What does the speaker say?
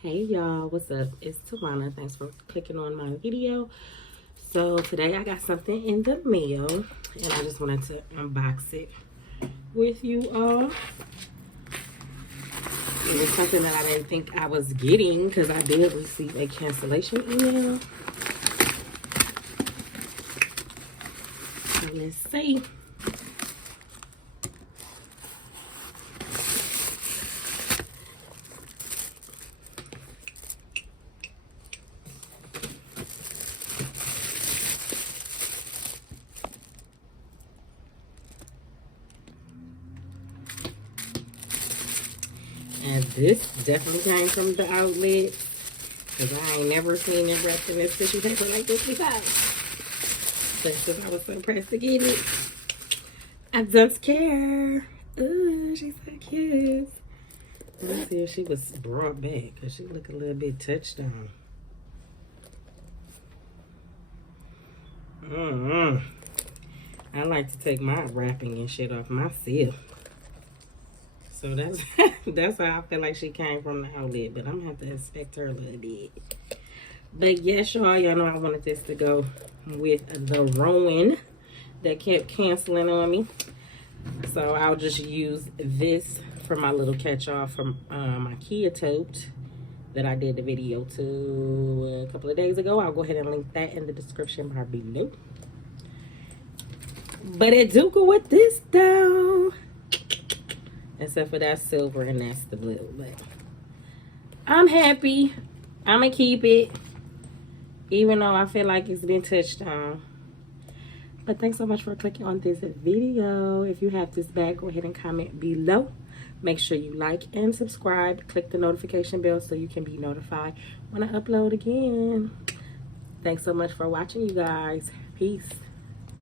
Hey y'all, what's up? It's Tawana. Thanks for clicking on my video. So today I got something in the mail and I just wanted to unbox it with you all. It was something that I didn't think I was getting because I did receive a cancellation email. So let's see. And this definitely came from the outlet because I ain't never seen it wrapped in this tissue paper like this before. But since I was so pressed to get it, I just care. Ooh, she's so cute. Let's see if she was brought back because she looked a little bit touched on. I like to take my wrapping and shit off myself. So that's that's how I feel like she came from the outlet. But I'm gonna have to inspect her a little bit. But yes, y'all know I wanted this to go with the Rowan that kept canceling on me. So I'll just use this for my little catch-all from my Kia Tote that I did the video to a couple of days ago. I'll go ahead and link that in the description bar below. But it do go with this though. Except for that silver and that's the blue. But I'm happy. I'm going to keep it. Even though I feel like it's been touched on. But thanks so much for clicking on this video. If you have this bag, go ahead and comment below. Make sure you like and subscribe. Click the notification bell so you can be notified when I upload again. Thanks so much for watching, you guys. Peace.